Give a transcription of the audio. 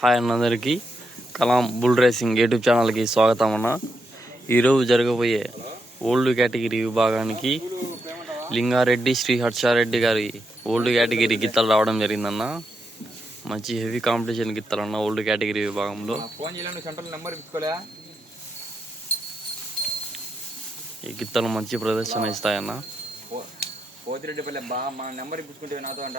Hi అన్నదరికి. Kalam bull racing YouTube ఛానల్కి స్వాగతం అన్న ఈరోజు జరగబోయే ఓల్డ్ కేటగిరీ విభాగానికి లింగారెడ్డి శ్రీ హర్షారెడ్డి గారి ఓల్డ్ కేటగిరీ గిత్తలు రావడం జరిగిందన్న. మంచి హెవీ కాంపిటీషన్ గిత్తలన్న ఓల్డ్ కేటగిరీ విభాగంలో. ఈ గిత్తలు మంచి ప్రదర్శన ఇస్తాయన్న. పోతిరెడ్డి పల్లె బా మా నెంబర్ ఇప్పించుకుంటే నాతో అంట.